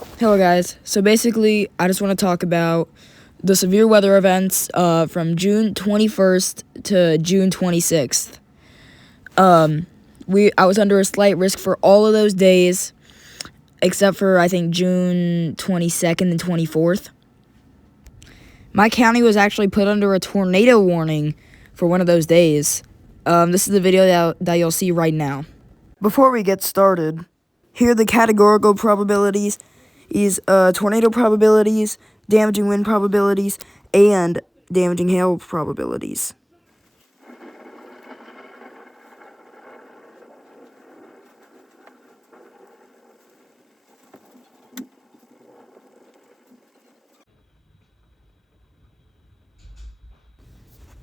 Hello guys, so basically I just want to talk about the severe weather events from June 21st to June 26th. I was under a slight risk for all of those days, except for I think June 22nd and 24th. My county was actually put under a tornado warning for one of those days. This is the video that you'll see right now. Before we get started, here are the categorical probabilities, tornado probabilities, damaging wind probabilities, and damaging hail probabilities.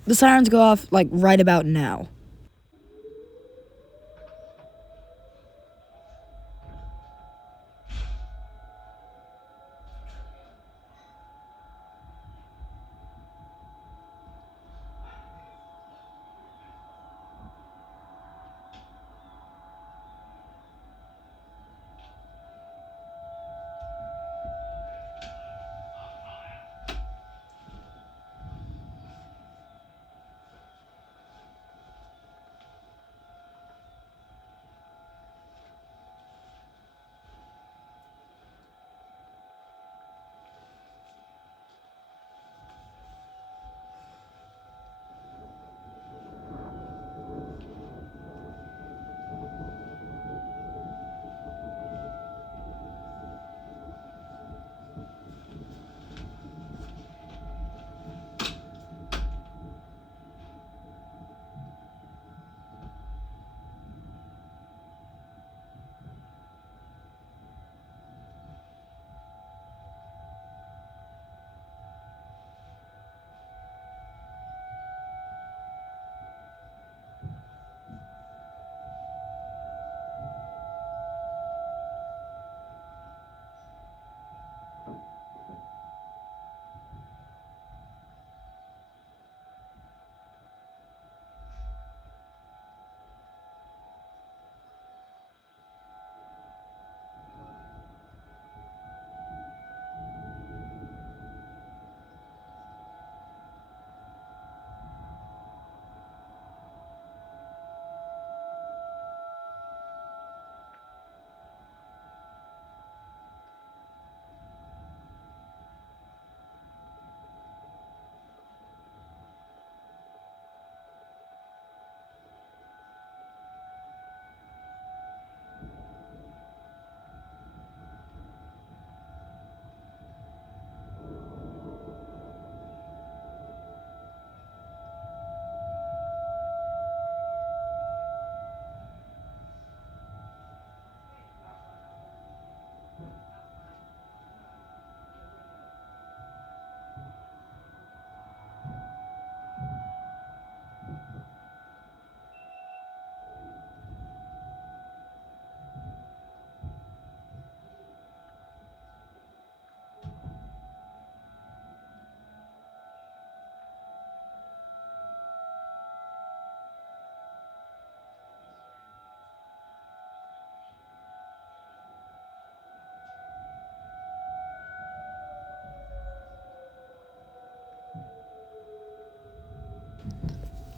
The sirens go off like right about now.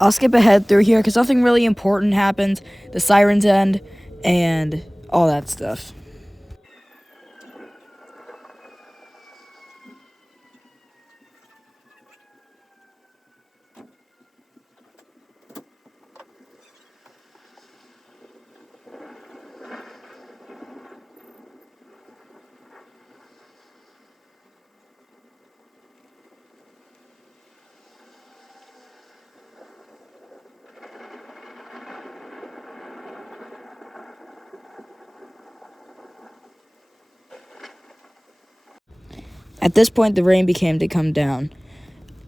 I'll skip ahead through here because nothing really important happened. The sirens end and all that stuff. At this point, the rain began to come down.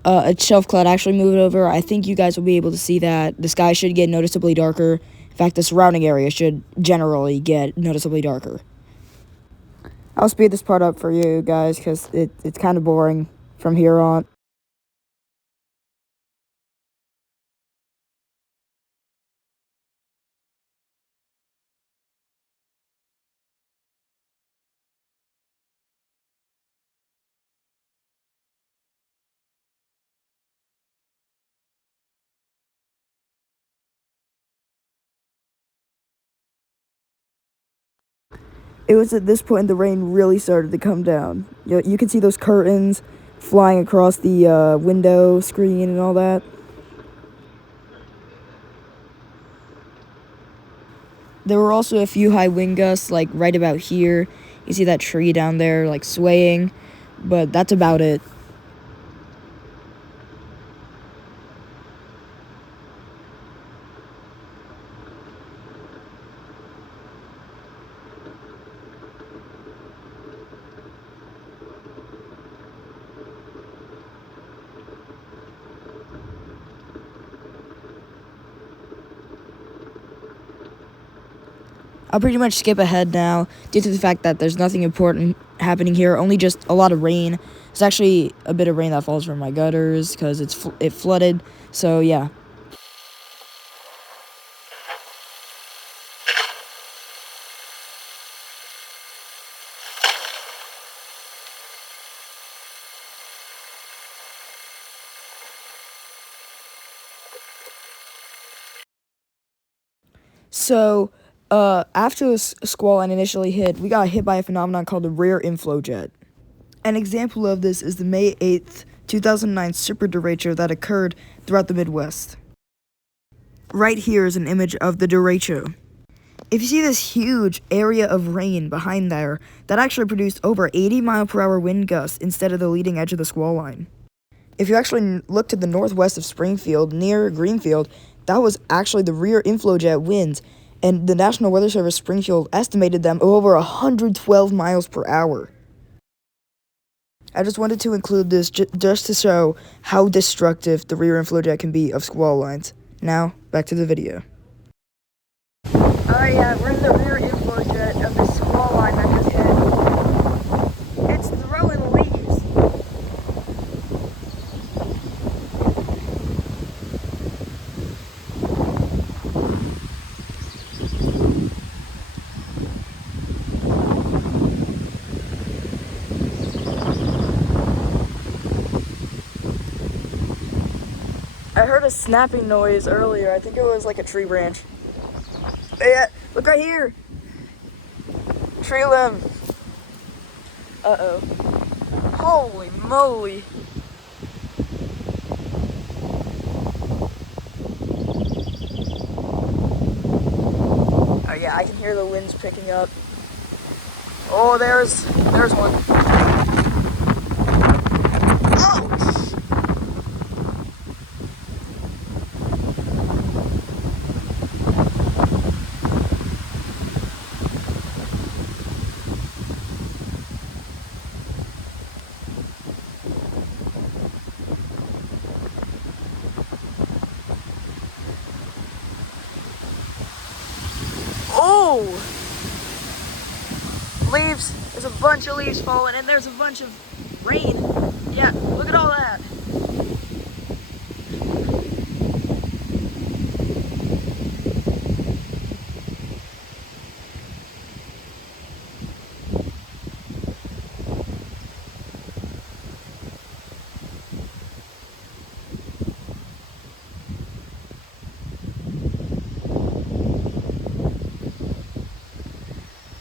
A shelf cloud actually moved over. I think you guys will be able to see that. The sky should get noticeably darker. In fact, the surrounding area should generally get noticeably darker. I'll speed this part up for you guys because it's kind of boring from here on. It was at this point the rain really started to come down. You can see those curtains flying across the window screen and all that. There were also a few high wind gusts, like right about here. You see that tree down there, like swaying, but that's about it. I'll pretty much skip ahead now due to the fact that there's nothing important happening here, only just a lot of rain. It's actually a bit of rain that falls from my gutters because it flooded, so yeah. So, after the squall line initially hit, we got hit by a phenomenon called the rear inflow jet. An example of this is the May 8th, 2009 super derecho that occurred throughout the Midwest. Right here is an image of the derecho. If you see this huge area of rain behind there, that actually produced over 80-mile-per-hour wind gusts instead of the leading edge of the squall line. If you actually look to the northwest of Springfield, near Greenfield, that was actually the rear inflow jet winds, and the National Weather Service Springfield estimated them over 112 miles per hour. I just wanted to include this just to show how destructive the rear inflow jet can be of squall lines. Now, back to the video. Alright, yeah, we're in the rear inflow jet of this squall line that just hit. It's throwing leaves. I heard a snapping noise earlier. I think it was like a tree branch. Yeah, look right here. Tree limb. Uh-oh. Holy moly. Oh yeah, I can hear the winds picking up. Oh, there's one. Ouch! Oh! Leaves. There's a bunch of leaves falling, and there's a bunch of rain. Yeah, look at all that.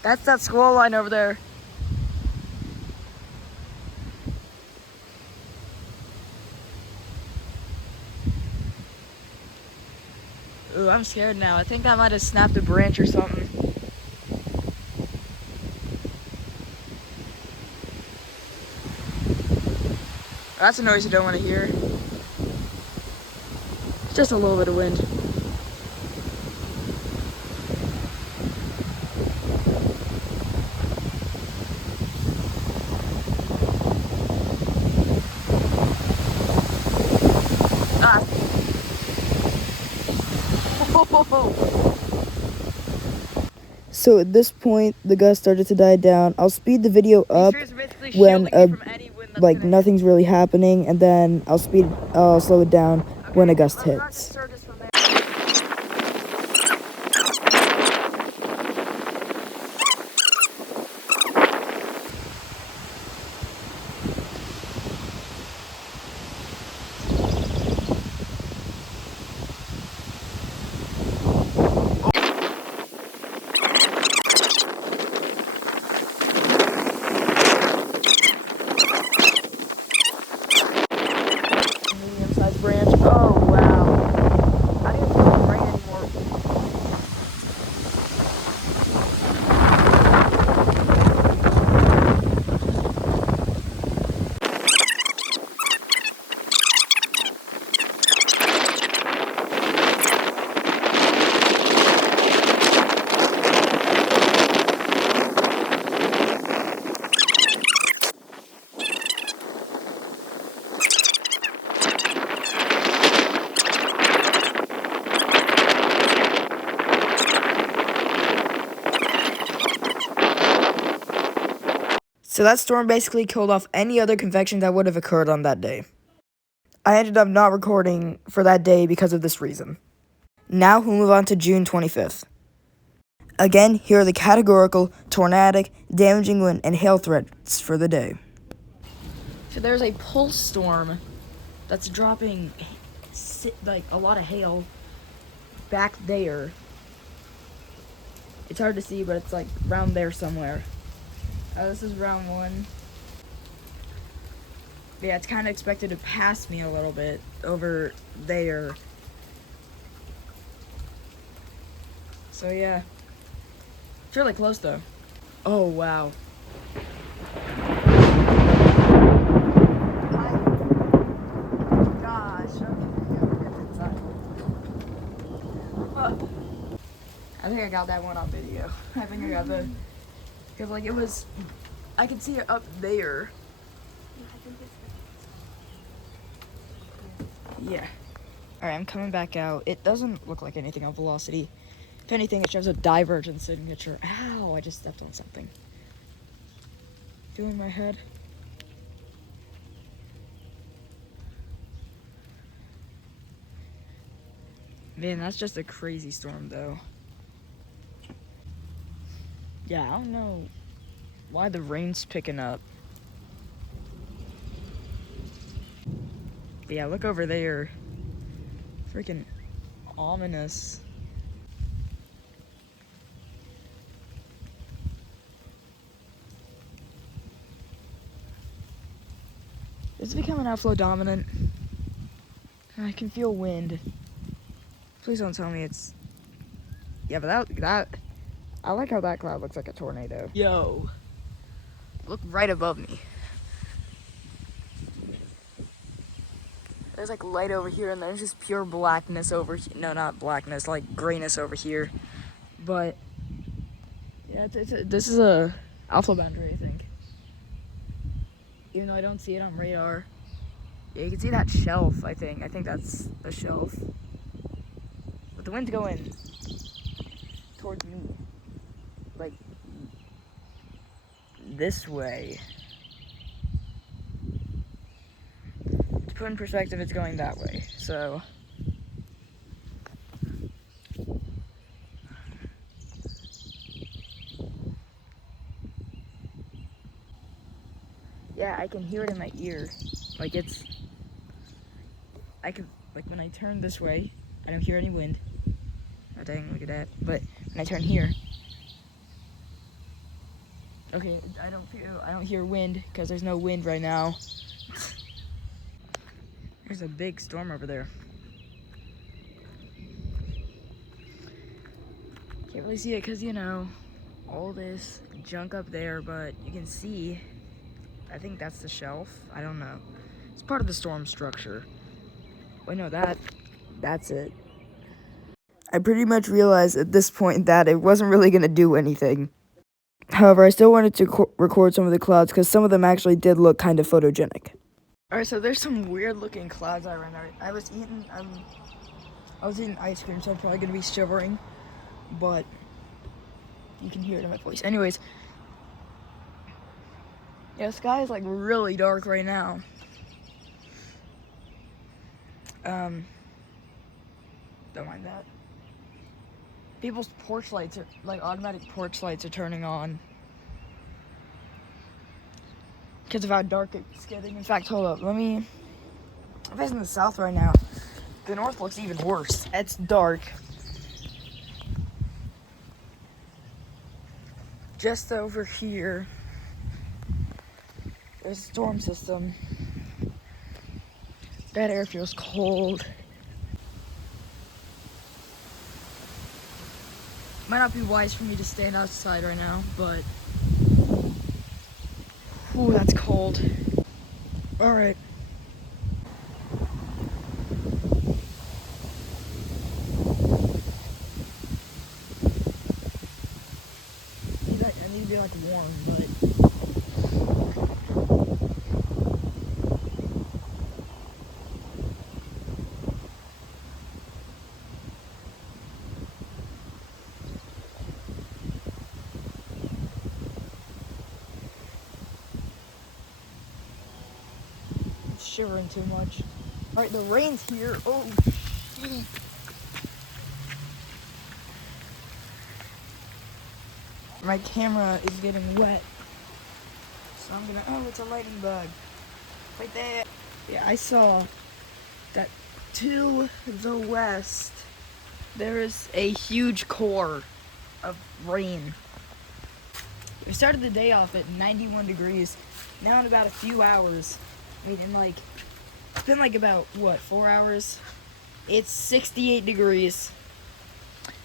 That's that squall line over there. Ooh, I'm scared now. I think I might have snapped a branch or something. That's a noise you don't want to hear. It's just a little bit of wind. Ah. So at this point, the gust started to die down. I'll speed the video up when like nothing's really happening, and then I'll slow it down when a gust hits. So that storm basically killed off any other convection that would have occurred on that day. I ended up not recording for that day because of this reason. Now we'll move on to June 25th. Again, here are the categorical, tornadic, damaging wind, and hail threats for the day. So there's a pulse storm that's dropping like a lot of hail back there. It's hard to see, but it's like around there somewhere. This is round 1. Yeah, it's kind of expected to pass me a little bit over there. So yeah, it's really close though. Oh wow. I think I got that one on video. I think I got the, because like it was, I could see it up there. Yeah. Alright, I'm coming back out. It doesn't look like anything on velocity. If anything, it shows a divergence signature. Ow, I just stepped on something. Doing my head. Man, that's just a crazy storm though. Yeah, I don't know why the rain's picking up. But yeah, look over there. Freaking ominous. It's becoming outflow dominant. I can feel wind. Please don't tell me it's... Yeah, but that... I like how that cloud looks like a tornado. Yo. Look right above me. There's like light over here, and there's just pure blackness over here. No, not blackness, like grayness over here. But yeah, this is a alpha boundary, I think. Even though I don't see it on radar. Yeah, you can see that shelf, I think. I think that's the shelf. But the wind's going towards me. Like this way. To put in perspective, it's going that way. So yeah, I can hear it in my ear. Like I can, like when I turn this way, I don't hear any wind. Oh dang, look at that. But when I turn here, okay, I don't hear wind because there's no wind right now. There's a big storm over there. Can't really see it because, you know, all this junk up there, but you can see, I think that's the shelf. I don't know. It's part of the storm structure. Wait, no, that's it. I pretty much realized at this point that it wasn't really going to do anything. However, I still wanted to record some of the clouds because some of them actually did look kind of photogenic. Alright, so there's some weird looking clouds I ran out. I was eating ice cream, so I'm probably going to be shivering. But you can hear it in my voice. Anyways, yeah, the sky is like really dark right now. Don't mind that. People's porch lights are, like automatic porch lights are turning on because of how dark it's getting. In fact, hold up, I'm facing the south right now. The north looks even worse. It's dark. Just over here, there's a storm system. That air feels cold. Might not be wise for me to stand outside right now, but ooh, that's cold. All right. I need to be like warm, but shivering too much. All right, the rain's here. Oh, shit. My camera is getting wet. So I'm gonna, oh, it's a lightning bug. Right there. Yeah, I saw that to the west, there is a huge core of rain. We started the day off at 91 degrees. Now in about a few hours, it's been like about, what, 4 hours? It's 68 degrees.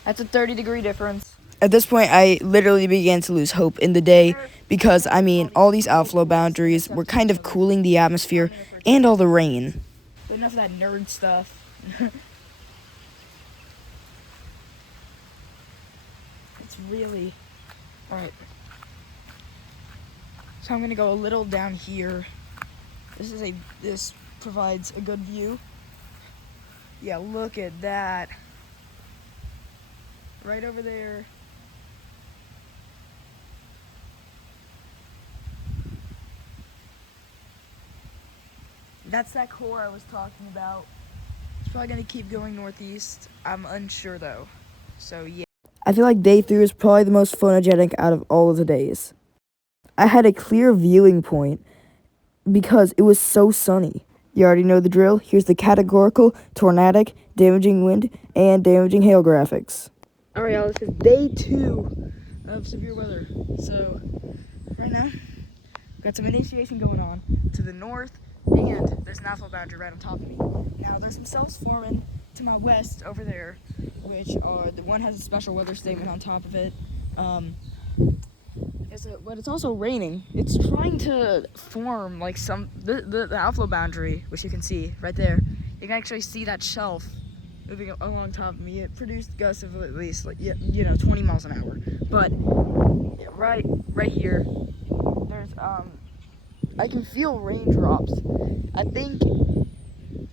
That's a 30-degree difference. At this point, I literally began to lose hope in the day because, all these outflow boundaries were kind of cooling the atmosphere and all the rain. But enough of that nerd stuff. It's really... Alright. So I'm gonna go a little down here. This provides a good view. Yeah, look at that. Right over there. That's that core I was talking about. It's probably gonna keep going northeast. I'm unsure though. So yeah. I feel like day 3 was probably the most photogenic out of all of the days. I had a clear viewing point because it was so sunny. You already know the drill. Here's the categorical, tornadic, damaging wind, and damaging hail graphics. Alright, y'all, this is day 2 of severe weather. So, right now, we've got some initiation going on to the north, and there's an outflow boundary right on top of me. Now, there's some cells forming to my west over there, which are, the one has a special weather statement on top of it. But it's also raining. It's trying to form like the outflow boundary, which you can see right there. You can actually see that shelf moving along top of me. It produced gusts of at least 20 miles an hour. But yeah, right here, there's I can feel raindrops. I think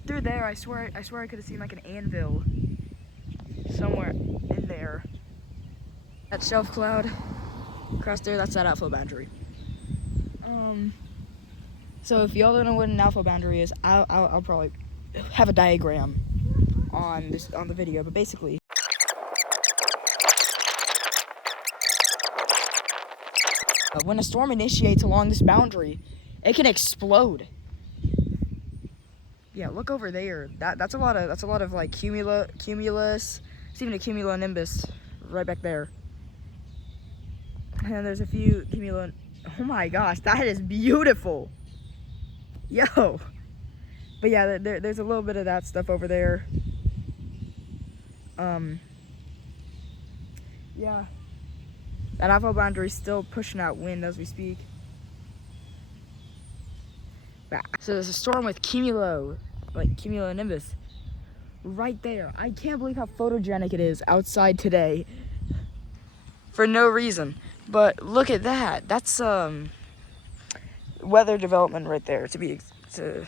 through there, I swear I could have seen like an anvil somewhere in there. That shelf cloud across there, that's that outflow boundary. So if y'all don't know what an outflow boundary is, I'll probably have a diagram on the video, but basically, when a storm initiates along this boundary, it can explode. Yeah, look over there. That's a lot of like cumulus. It's even a cumulonimbus right back there. And there's a few oh my gosh, that is beautiful. Yo. But yeah, there's a little bit of that stuff over there. Yeah. That outflow boundary is still pushing out wind as we speak. So there's a storm with cumulonimbus right there. I can't believe how photogenic it is outside today. For no reason. But look at that. That's weather development right there, to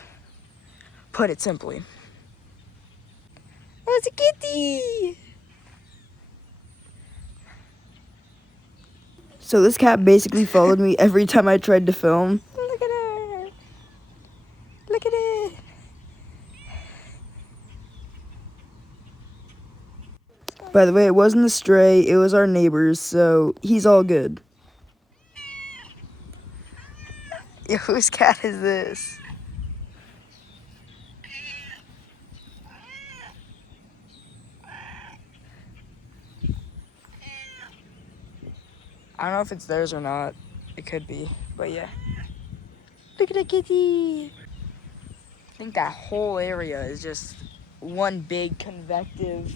put it simply. Oh, it's a kitty! So this cat basically followed me every time I tried to film. Look at her! Look at it! By the way, it wasn't a stray, it was our neighbor's, so he's all good. Yo, whose cat is this? I don't know if it's theirs or not. It could be, but yeah. Look at that kitty! I think that whole area is just one big convective.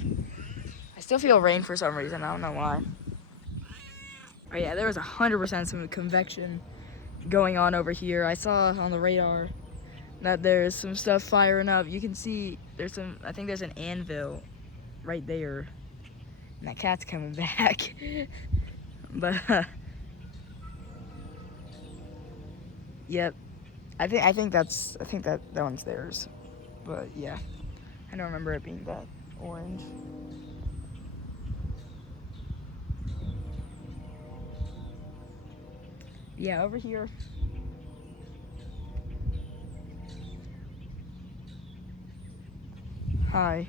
I still feel rain for some reason. I don't know why. Oh yeah, there was 100% some convection going on over here. I saw on the radar that there's some stuff firing up. You can see I think there's an anvil right there. And that cat's coming back. But yep. I think that one's theirs. But yeah. I don't remember it being that orange. Yeah, over here. Hi.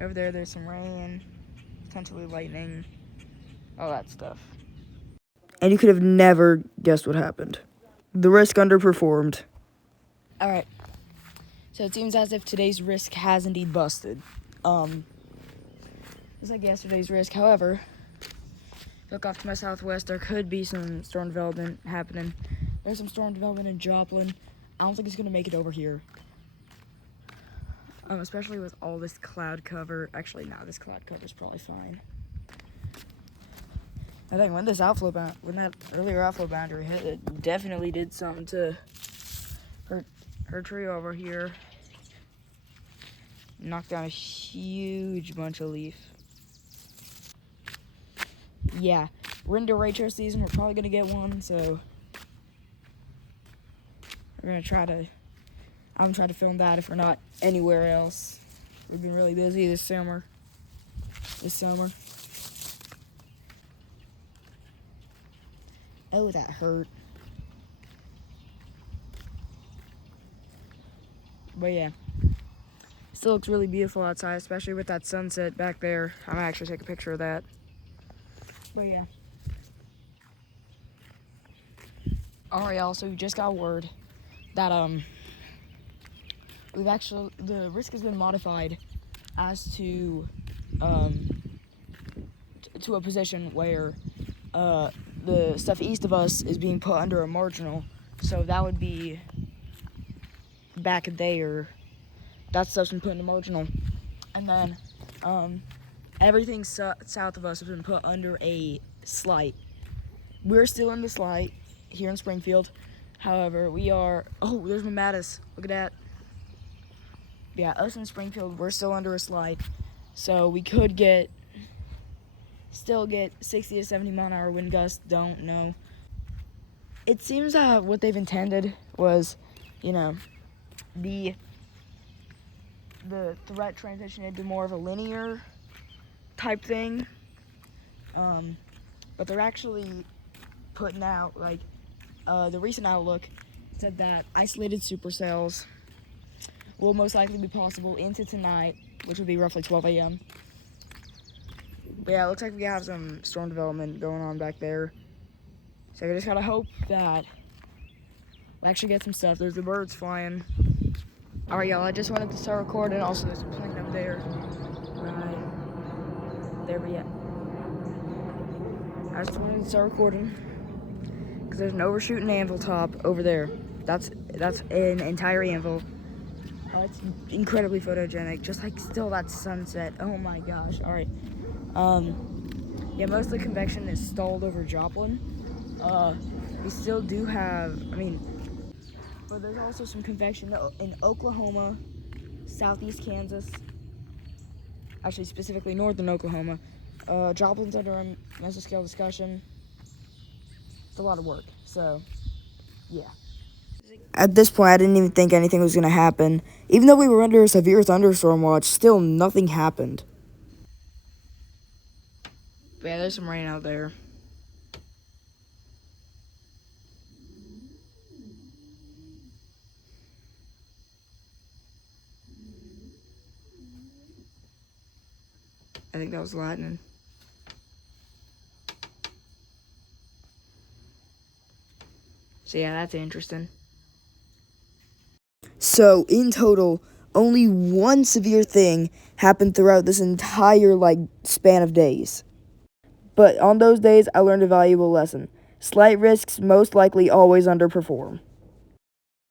Over there, there's some rain, potentially lightning, all that stuff. And you could have never guessed what happened. The risk underperformed. All right. So it seems as if today's risk has indeed busted. It's like yesterday's risk. However, look off to my southwest, there could be some storm development happening. There's some storm development in Joplin. I don't think it's going to make it over here. Especially with all this cloud cover. Actually, no, this cloud cover is probably fine. I think when that earlier outflow boundary hit, it definitely did something to her tree over here. Knocked down a huge bunch of leaf. Yeah, we're into rainshare season. We're probably gonna get one, so we're gonna try to. I'm gonna try to film that if we're not anywhere else. We've been really busy this summer. Oh, that hurt. But yeah, still looks really beautiful outside, especially with that sunset back there. I'm gonna actually take a picture of that. But yeah. Alright, y'all, so we just got word that the risk has been modified as to a position where the stuff east of us is being put under a marginal. So that would be back there. That stuff's been put in a marginal. And then everything south of us has been put under a slight. We're still in the slight here in Springfield. However, we are... Oh, there's Mattis. Look at that. Yeah, us in Springfield, we're still under a slide. So we could still get 60 to 70 mile an hour wind gusts. Don't know. It seems that what they've intended was, the threat transition into more of a linear type thing. But they're actually putting out, the recent outlook said that isolated supercells will most likely be possible into tonight, which would be roughly 12 a.m. But yeah, it looks like we have some storm development going on back there. So we just gotta hope that we actually get some stuff. There's the birds flying. Alright, y'all, I just wanted to start recording. Also, there's a plane up there. Right there, but yeah. I just wanted to start recording because there's an overshooting anvil top over there. That's an entire anvil. It's incredibly photogenic, just like still that sunset. Oh my gosh. All right. Yeah, most of the convection is stalled over Joplin. We still do have, but there's also some convection in Oklahoma, southeast Kansas, actually specifically northern Oklahoma. Joplin's under a mesoscale discussion. It's a lot of work, so yeah. At this point, I didn't even think anything was going to happen. Even though we were under a severe thunderstorm watch, still nothing happened. But yeah, there's some rain out there. I think that was lightning. So yeah, that's interesting. So in total, only one severe thing happened throughout this entire span of days. But on those days, I learned a valuable lesson. Slight risks most likely always underperform.